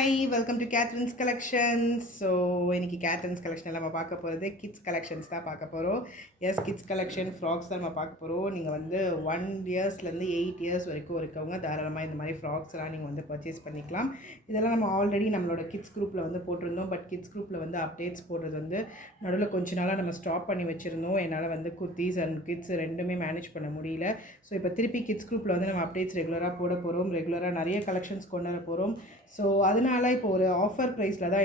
Hi welcome to Catherine's collections. So இன்றைக்கி Catherine's கலெக்ஷனில் நம்ம பார்க்க போகிறது கிட்ஸ் கலெக்ஷன்ஸ் தான் பார்க்க போகிறோம். எஸ், கிட்ஸ் கலெக்ஷன் ஃப்ராக்ஸ் தான் நம்ம பார்க்க போகிறோம். நீங்கள் வந்து 1 இயர்ஸ்லேருந்து 8 இயர்ஸ் வரைக்கும் இருக்கவங்க தாராளமாக இந்த மாதிரி ஃப்ராக்ஸ்லாம் நீங்கள் வந்து பர்ச்சேஸ் பண்ணிக்கலாம். இதெல்லாம் நம்ம ஆல்ரெடி நம்மளோட கிட்ஸ் குரூப்பில் வந்து போட்டிருந்தோம். பட் கிட்ஸ் குரூப்பில் வந்து அப்டேட்ஸ் போடுறது வந்து நடுவில் கொஞ்ச நாளாக நம்ம ஸ்டாப் பண்ணி வச்சுருந்தோம். என்னால் வந்து குர்த்தீஸ் அண்ட் கிட்ஸ் ரெண்டுமே மேனேஜ் பண்ண முடியல. ஸோ இப்போ திருப்பி கிட்ஸ் குரூப்பில் வந்து நம்ம அப்டேட்ஸ் ரெகுலராக போட போகிறோம். ரெகுலராக நிறைய கலெக்ஷன்ஸ் கொண்டு வர போகிறோம். ஸோ அதனால் இப்போ ஒரு ஆஃபர் ப்ரைஸில் தான்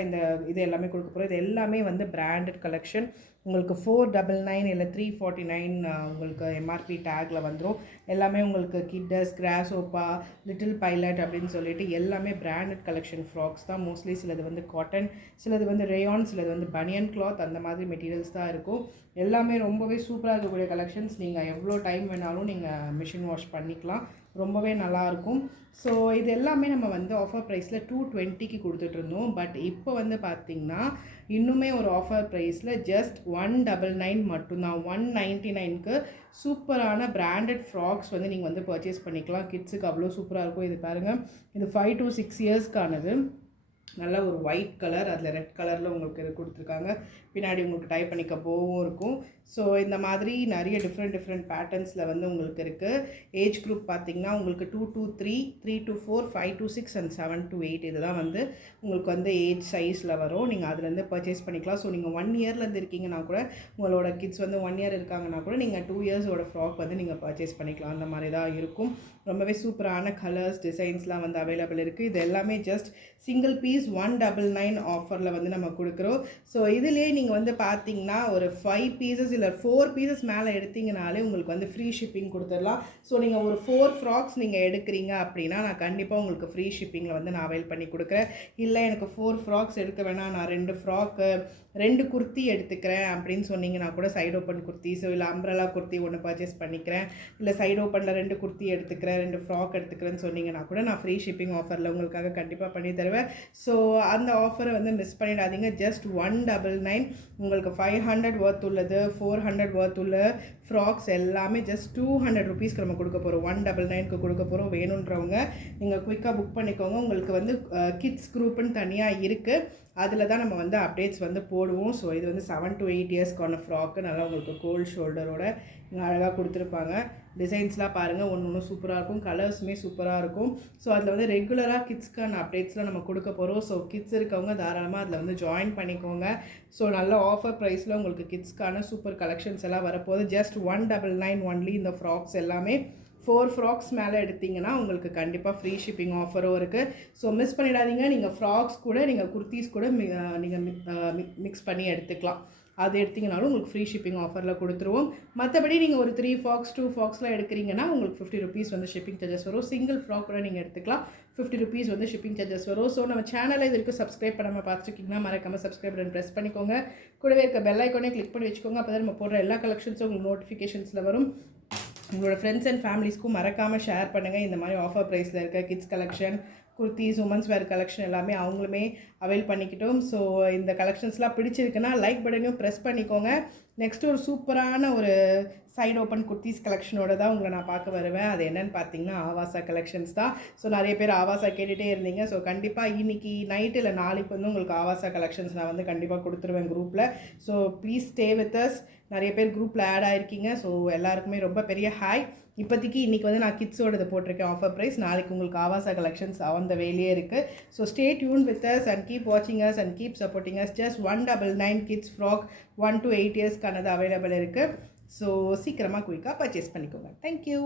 இது எல்லாமே கொடுக்க போகிறோம். இது எல்லாமே வந்து பிராண்டட் கலெக்ஷன். உங்களுக்கு 499 இல்லை 349 உங்களுக்கு எம்ஆர்பி டேக்கில் வந்துடும். எல்லாமே உங்களுக்கு கிட்டஸ், கிராஸோப்பா, லிட்டில் பைலட் அப்படின்னு சொல்லிட்டு எல்லாமே பிராண்டட் கலெக்ஷன் ஃப்ராக்ஸ் தான். மோஸ்ட்லி சிலது வந்து காட்டன், சிலது வந்து ரேயான், சிலது வந்து பனியன் கிளாத், அந்த மாதிரி மெட்டீரியல்ஸ் தான் இருக்கும். எல்லாமே ரொம்பவே சூப்பராக இருக்கக்கூடிய கலெக்ஷன்ஸ். நீங்கள் எவ்வளோ டைம் வேணாலும் நீங்கள் மிஷின் வாஷ் பண்ணிக்கலாம். ரொம்பவே நல்லாயிருக்கும். ஸோ இது எல்லாமே நம்ம வந்து ஆஃபர் ப்ரைஸில் 220க்கு கொடுத்துட்ருந்தோம். பட் இப்போ வந்து பார்த்திங்கன்னா இன்னுமே ஒரு ஆஃபர் ப்ரைஸில் ஜஸ்ட் 199 மட்டும்தான். 199க்கு சூப்பரான பிராண்டட் ஃப்ராக்ஸ் வந்து நீங்கள் வந்து பர்ச்சேஸ் பண்ணிக்கலாம். கிட்ஸுக்கு அவ்வளோ சூப்பராக இருக்கும். இது பாருங்கள், இது 5 to 6 இயர்ஸ்க்கானது. நல்ல ஒரு ஒயிட் கலர், அதில் ரெட் கலரில் உங்களுக்கு இது கொடுத்துருக்காங்க. பின்னாடி உங்களுக்கு டைப் பண்ணிக்க போவும் இருக்கும். ஸோ இந்த மாதிரி நிறைய டிஃப்ரெண்ட் பேட்டர்ன்ஸில் வந்து உங்களுக்கு இருக்குது. ஏஜ் குரூப் பார்த்திங்கன்னா உங்களுக்கு 2 to 3, 3 to 4, 5 to 6 and 7 to 8 இதுதான் வந்து உங்களுக்கு வந்து ஏஜ் சைஸில் வரும். நீங்கள் அதுலேருந்து பர்ச்சேஸ் பண்ணிக்கலாம். ஸோ நீங்கள் 1 இயர்லேருந்து இருக்கீங்கன்னா கூட, உங்களோட கிட்ஸ் வந்து 1 இயர் இருக்காங்கன்னா கூட நீங்கள் 2 இயர்ஸோட ஃப்ராக் வந்து நீங்கள் பர்ச்சேஸ் பண்ணிக்கலாம். அந்த மாதிரி தான் இருக்கும். ரொம்பவே சூப்பரான கலர்ஸ், டிசைன்ஸ்லாம் வந்து அவைலபிள் இருக்குது. இது எல்லாமே ஜஸ்ட் சிங்கிள் பீஸ் 199 ஆஃபரில் வந்து நம்ம கொடுக்குறோம். ஸோ இதிலே நீங்கள் வந்து பார்த்தீங்கன்னா ஒரு 5 பீசஸ் இல்லை 4 பீசஸ் மேலே எடுத்தீங்கனாலே உங்களுக்கு வந்து ஃப்ரீ ஷிப்பிங் கொடுத்துடலாம். ஸோ நீங்கள் ஒரு 4 ஃப்ராக்ஸ் நீங்கள் எடுக்கிறீங்க அப்படின்னா நான் கண்டிப்பாக உங்களுக்கு ஃப்ரீ ஷிப்பிங்கில் வந்து நான் அவைல் பண்ணி கொடுக்குறேன். இல்லை எனக்கு 4 ஃப்ராக்ஸ் எடுக்க வேணாம், நான் 2 ஃப்ராக்கு 2 குர்த்தி எடுத்துக்கிறேன் அப்படின்னு சொன்னீங்கன்னா கூட சைடு ஓப்பன் குர்த்திஸோ இல்லை அம்ப்ரலா குர்த்தி ஒன்று பர்ச்சேஸ் பண்ணிக்கிறேன், இல்லை சைடு ஓப்பனில் 2 குர்த்தி எடுத்துக்கிறேன், 2 ஃப்ராக் எடுத்துக்கிறேன்னு சொன்னீங்கன்னா கூட நான் ஃப்ரீ ஷிப்பிங் ஆஃபரில் உங்களுக்காக கண்டிப்பாக பண்ணி தருவேன். ஸோ அந்த ஆஃபரை வந்து மிஸ் பண்ணிடாதீங்க. ஜஸ்ட் 199 உங்களுக்கு 500 ஒர்த் உள்ளது, 400 ஒர்த் உள்ள ஃப்ராக்ஸ் எல்லாமே ஜஸ்ட் 200 ருபீஸ்க்கு நம்ம கொடுக்க போகிறோம். 199க்கு கொடுக்க போகிறோம். வேணுன்றவங்க நீங்கள் குயிக்காக புக் பண்ணிக்கோங்க. உங்களுக்கு வந்து கிட்ஸ் குரூப்புன்னு தனியாக இருக்குது. அதில் தான் நம்ம வந்து அப்டேட்ஸ் வந்து போடுவோம். ஸோ இது வந்து 7 to 8 இயர்ஸ்க்கான ஃப்ராக்கு. நல்லா உங்களுக்கு கோல்ட் ஷோல்டரோட அழகாக கொடுத்துருப்பாங்க. டிசைன்ஸ்லாம் பாருங்கள், ஒன்று சூப்பராக இருக்கும். கலர்ஸுமே சூப்பராக இருக்கும். ஸோ அதில் வந்து ரெகுலராக கிட்ஸ்க்கான அப்டேட்ஸ்லாம் நம்ம கொடுக்க போகிறோம். ஸோ கிட்ஸ் இருக்கவங்க தாராளமாக அதில் வந்து ஜாயின் பண்ணிக்கோங்க. ஸோ நல்ல ஆஃபர் ப்ரைஸில் உங்களுக்கு கிட்ஸ்க்கான சூப்பர் கலெக்ஷன்ஸ் எல்லாம் வரப்போகுது. Just 199 only. இந்த ஃப்ராக்ஸ் எல்லாமே 4 ஃப்ராக்ஸ் மேலே எடுத்திங்கன்னா உங்களுக்கு கண்டிப்பாக ஃப்ரீ ஷிப்பிங் ஆஃபரும் இருக்குது. ஸோ மிஸ் பண்ணிடாதீங்க. நீங்கள் ஃப்ராக்ஸ் கூட, நீங்கள் குர்த்திஸ் கூட நீங்கள் மிக்ஸ் பண்ணி எடுத்துக்கலாம். அது எடுத்திங்கனாலும் உங்களுக்கு ஃப்ரீ ஷிப்பிங் ஆஃபரில் கொடுத்துருவோம். மற்றபடி நீங்கள் ஒரு 3 ஃப்ராக்ஸ் 2 ஃப்ராக்ஸ்லாம் எடுக்கிறீங்கன்னா உங்களுக்கு 50 ருபீஸ் வந்து ஷிப்பிங் சார்ஜஸ் வரும். சிங்கிள் ஃப்ராக் கூட நீங்கள் எடுத்துக்கலாம். 50 ருபீஸ் வந்து ஷிப்பிங் சார்ஜஸ் வரும். ஸோ நம்ம சேனலை இது வரைக்கும் சப்ஸ்கிரைப் பண்ணாமல் பார்த்துருக்கீங்கன்னா மறக்காமல் சப்ஸ்கிரைப் பண்ணி ப்ரெஸ் பண்ணிக்கோங்க. கூடவே இருக்க பெல் ஐக்கானே கிளிக் பண்ணி வச்சுக்கோங்க. அப்போ தான் நம்ம போடுற எல்லா கலெக்ஷன்ஸும் உங்களுக்கு நோட்டிஃபிகேஷன்ஸில் வரும். உங்களோட ஃப்ரெண்ட்ஸ் அண்ட் ஃபேமிலிஸ்க்கும் மறக்காமல் ஷேர் பண்ணுங்கள். இந்த மாதிரி ஆஃபர் ப்ரைஸில் இருக்க kids collection, kurtis, women's wear collection எல்லாமே அவங்களுமே அவைல் பண்ணிக்கிட்டோம். ஸோ இந்த கலெக்ஷன்ஸ்லாம் பிடிச்சிருக்குன்னா லைக் பட்டனையும் ப்ரெஸ் பண்ணிக்கோங்க. நெக்ஸ்ட்டு ஒரு சூப்பரான ஒரு சைடு ஓப்பன் குர்த்திஸ் கலெக்ஷனோட தான் உங்களை நான் பார்க்க வருவேன். அது என்னென்னு பார்த்தீங்கன்னா ஆவாசா கலெக்ஷன்ஸ் தான். ஸோ நிறைய பேர் ஆவாசா கேட்டுகிட்டே இருந்தீங்க. ஸோ கண்டிப்பாக இன்றைக்கி நைட்டு இல்லை நாளைக்கு வந்து உங்களுக்கு ஆவாசா கலெக்ஷன்ஸ் நான் வந்து கண்டிப்பாக கொடுத்துருவேன் குரூப்பில். So please stay with us. நிறைய பேர் குரூப்பில் ஆட் ஆகிருக்கீங்க. ஸோ எல்லாருக்குமே ரொம்ப பெரிய ஹாய். இப்போதைக்கு இன்றைக்கி வந்து நான் கிட்ஸோட இதை போட்டிருக்கேன் ஆஃபர் ப்ரைஸ். நாளைக்கு உங்களுக்கு ஆவாசா கலெக்ஷன்ஸ் ஆன் த வேலையே இருக்குது. So stay tuned with us and keep வாட்சிங் us and keep supporting us. Just 199 kids frock 1 to 8 இயர்ஸ்க்கானது அவைலபிள் இருக்குது. ஸோ சீக்கிரமாக குயிக்காக பர்ச்சேஸ் பண்ணிக்கோங்க. தேங்க்யூ.